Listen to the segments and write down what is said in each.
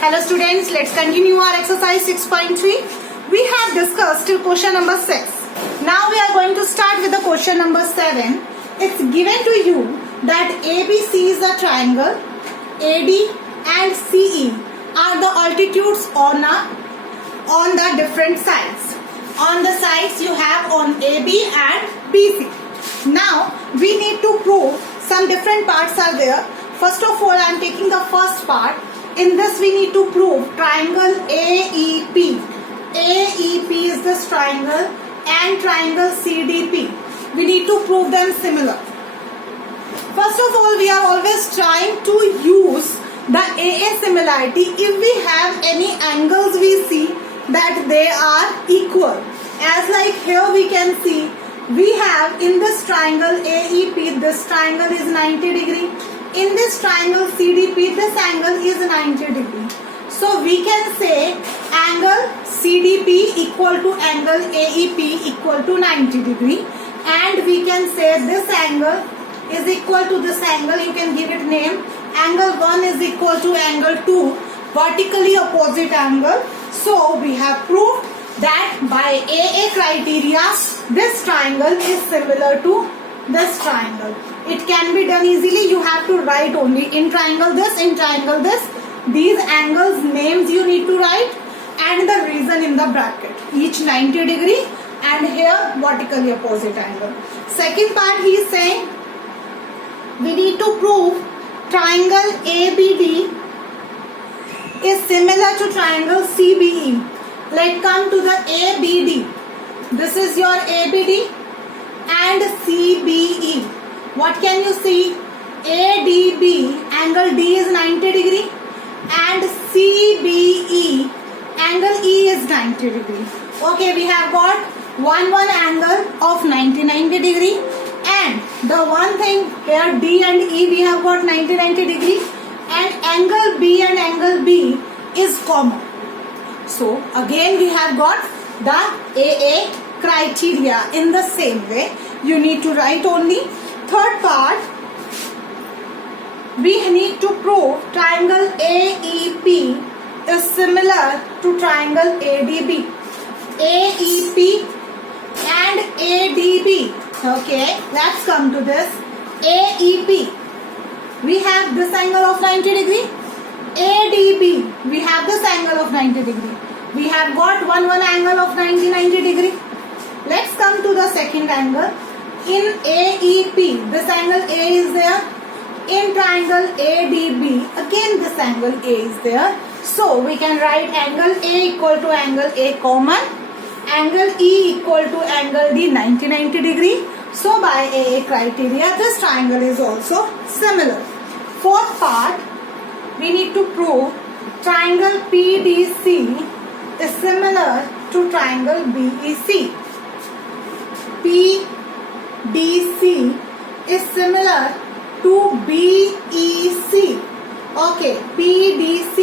Hello students, let's continue our exercise 6.3. We have discussed till question number 6. Now we are going to start with the question number 7. It's given to you that ABC is a triangle, AD and CE are the altitudes on the different sides. On the sides you have on AB and BC. Now we need to prove some different parts are there. First of all, I am taking the first part. In this we need to prove triangle AEP. AEP is this triangle and triangle CDP. We need to prove them similar. First of all, we are always trying to use the AA similarity if we have any angles we see that they are equal. As like here we can see we have in this triangle AEP, this triangle is 90 degree. In this triangle CDP, this angle is 90 degree. So we can say angle CDP equal to angle AEP equal to 90 degree. And we can say this angle is equal to this angle. You can give it name. Angle 1 is equal to angle 2. Vertically opposite angle. So we have proved that by AA criteria, this triangle is similar to this triangle. It can be done easily. You have to write only in triangle this, in triangle this. These angles names you need to write and the reason in the bracket. Each 90 degree and here vertically opposite angle. Second part he is saying we need to prove triangle ABD is similar to triangle CBE. Let's come to the ABD. This is your ABD and CBE. What can you see? ADB, angle D is 90 degree and CBE, angle E is 90 degree. Okay, we have got one angle of 90 degree and the one thing here D and E we have got 90 degree and angle B and angle B is common. So again we have got the AA criteria in the same way. You need to write only. Third part, we need to prove triangle AEP is similar to triangle ADB. AEP and ADB. Okay, let's come to this. AEP, we have this angle of 90 degree. ADB, we have this angle of 90 degree. We have got one angle of 90 degree. Let's come to the second angle. In AEP, this angle A is there. In triangle ADB, again this angle A is there. So we can write angle A equal to angle A common. Angle E equal to angle D 90 degree. So by AA criteria, this triangle is also similar. Fourth part, we need to prove triangle PDC is similar to triangle BEC. PDC is similar to BEC. Okay, PDC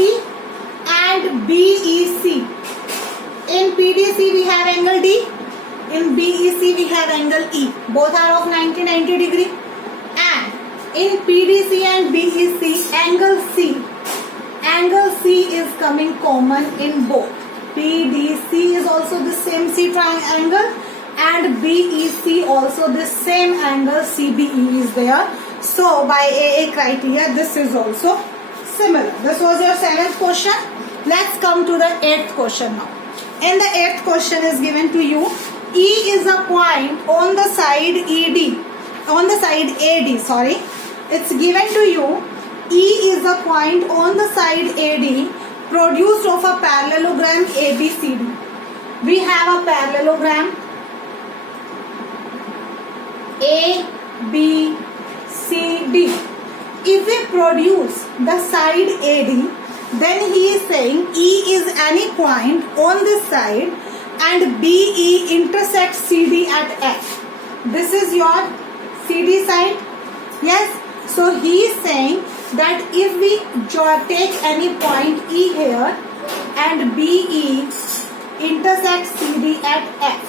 and BEC. In PDC we have angle D. In BEC we have angle E. Both are of 90 degree. And in PDC and BEC, angle C. Angle C is coming common in both. PDC is also the same C triangle and BEC also the same angle CBE is there. So by AA criteria this is also similar. This was your 7th question. Let's come to the 8th question now. In the 8th question is given to you, E is a point on the side ED, on the side AD, sorry. It's given to you, E is a point on the side AD produced of a parallelogram ABCD. We have a parallelogram ABCD. If we produce the side AD, then he is saying E is any point on this side and BE intersects CD at F. This is your CD side. Yes. So he is saying that if we take any point E here and BE intersects CD at F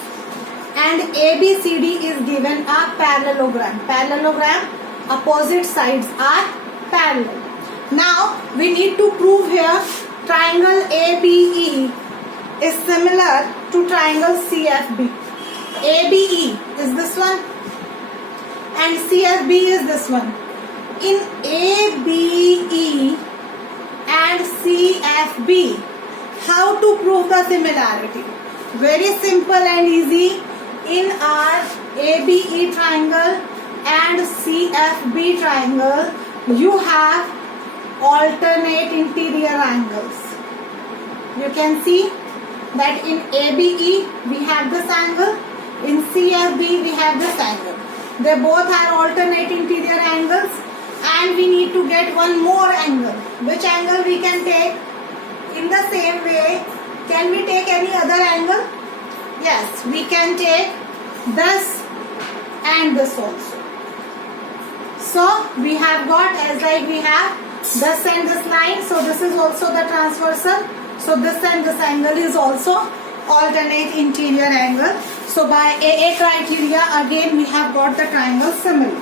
and ABCD is given a parallelogram. Parallelogram, opposite sides are parallel. Now we need to prove here triangle ABE is similar to triangle CFB. ABE is this one and CFB is this one. In ABE and CFB, how to prove the similarity? Very simple and easy. In our ABE triangle and CFB triangle, you have alternate interior angles. You can see that in ABE we have this angle, in CFB we have this angle. They both are alternate interior angles, and we need to get one more angle. Which angle we can take? In the same way, can we take any other angle? Yes, we can take this and this also. So we have got, as like we have this and this line, so this is also the transversal. So this and this angle is also alternate interior angle. So by AA criteria, again we have got the triangle similar.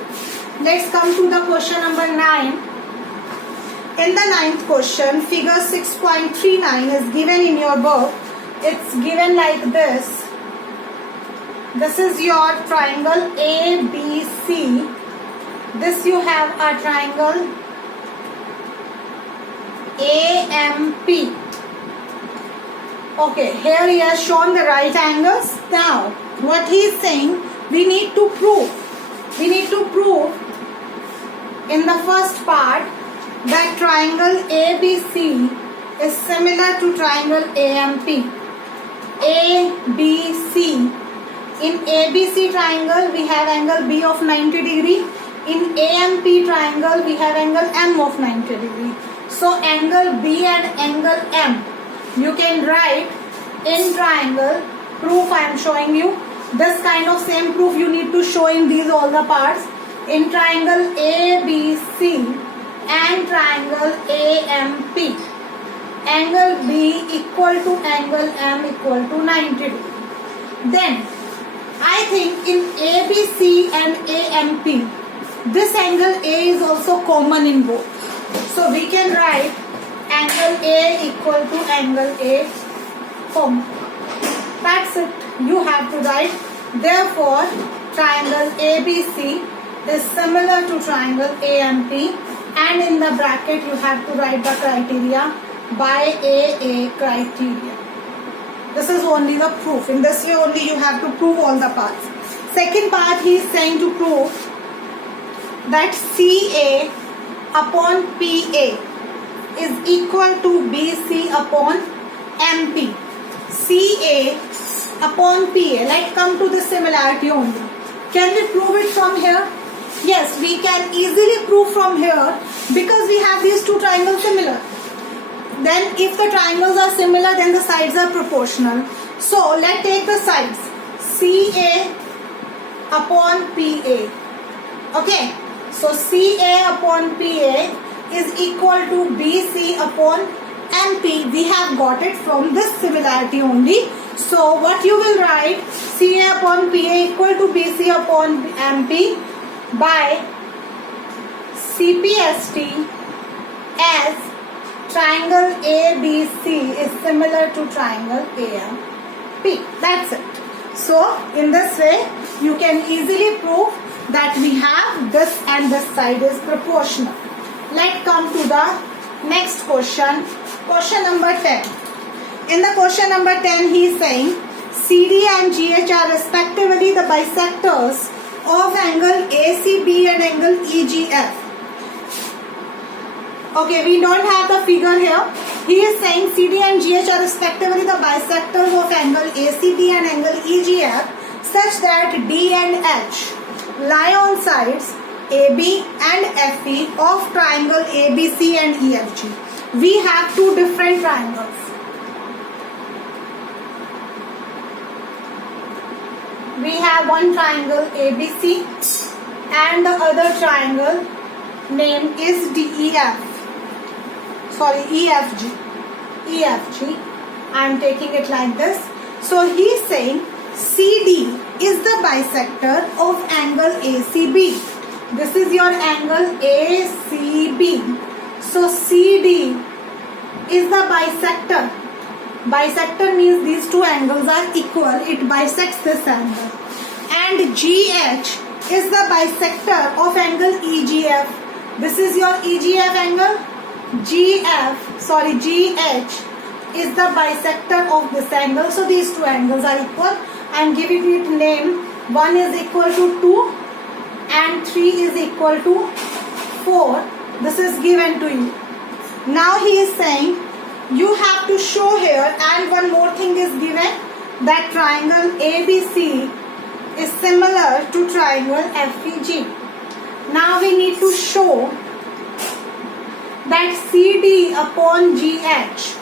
Let's come to the question number 9. In the ninth question, figure 6.39 is given in your book. It's given like this. This is your triangle ABC. This you have a triangle AMP. Okay, here he has shown the right angles. Now, what he is saying, we need to prove in the first part that triangle ABC is similar to triangle AMP. ABC. In ABC triangle, we have angle B of 90 degree. In AMP triangle, we have angle M of 90 degree. So, angle B and angle M, you can write in triangle proof. I am showing you this kind of same proof you need to show in these all the parts. In triangle ABC and triangle AMP, angle B equal to angle M equal to 90 degree. Then I think in ABC and AMP, this angle A is also common in both. So we can write angle A equal to angle A common. That's it. You have to write. Therefore, triangle ABC is similar to triangle AMP, and in the bracket you have to write the criteria by AA criteria. This is only the proof. In this way only you have to prove all the parts. Second part, he is saying to prove that CA upon PA is equal to BC upon MP. CA upon PA. Let's come to the similarity only. Can we prove it from here? Yes, we can easily prove from here because we have these two triangles similar. Then if the triangles are similar, then the sides are proportional. So let's take the sides. CA upon PA. Okay. So CA upon PA is equal to BC upon MP. We have got it from this similarity only. So what you will write, CA upon PA equal to BC upon MP by CPST as triangle ABC is similar to triangle AMP. That's it. So in this way you can easily prove that we have this and this side is proportional. Let's come to the next question. Question number 10. In the question number 10 he is saying CD and GH are respectively the bisectors of angle ACB and angle EGF. Okay, we don't have the figure here. He is saying CD and GH are respectively the bisectors of angle ACB and angle EGF such that D and H lie on sides AB and FE of triangle ABC and EFG. We have two different triangles. We have one triangle ABC and the other triangle name is DEF. Sorry, EFG. EFG. I am taking it like this. So he is saying CD is the bisector of angle ACB. This is your angle ACB. So CD is the bisector. Bisector means these two angles are equal. It bisects this angle. And GH is the bisector of angle EGF. This is your EGF angle. GH is the bisector of this angle. So these two angles are equal. I am giving it name. 1 is equal to 2 and 3 is equal to 4. This is given to you. Now he is saying you have to show here, and one more thing is given, that triangle ABC is similar to triangle FEG. Now we need to show that CD upon GH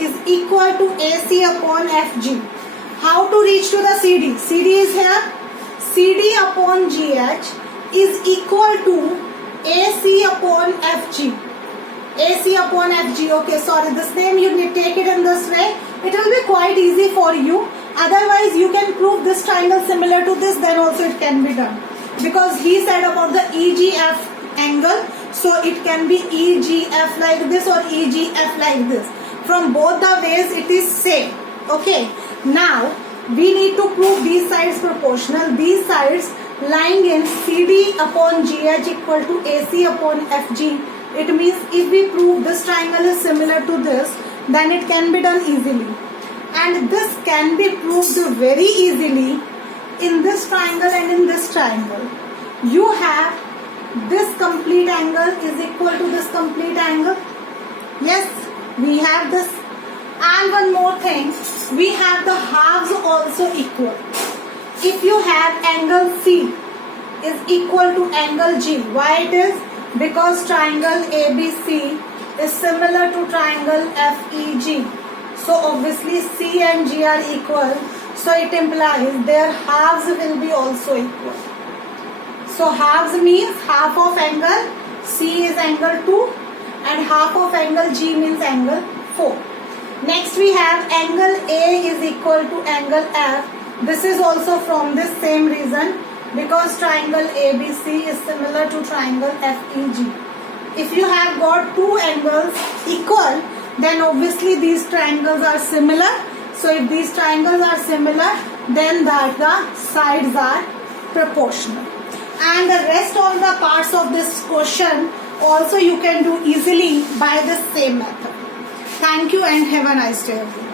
is equal to AC upon FG. How to reach to the CD? CD is here. CD upon GH is equal to AC upon FG. AC upon FG. Okay, sorry, this name you need take it in this way. It will be quite easy for you. Otherwise, you can prove this triangle similar to this, then also it can be done. Because he said about the EGF angle, so it can be EGF like this or EGF like this. From both the ways, it is same. Okay. Now, we need to prove these sides proportional. These sides lying in CD upon GH equal to AC upon FG. It means if we prove this triangle is similar to this, then it can be done easily. And this can be proved very easily in this triangle and in this triangle. You have this complete angle is equal to this complete angle. Yes, we have this. And one more thing, we have the halves also equal. If you have angle C is equal to angle G, why it is? Because triangle ABC is similar to triangle FEG. So obviously C and G are equal. So it implies their halves will be also equal. So halves means half of angle C is angle 2 and half of angle G means angle 4. Next we have angle A is equal to angle F. This is also from this same reason, because triangle ABC is similar to triangle FEG. If you have got two angles equal, then obviously these triangles are similar. So if these triangles are similar, then the sides are proportional. And the rest of the parts of this question also you can do easily by the same method. Thank you and have a nice day, everyone.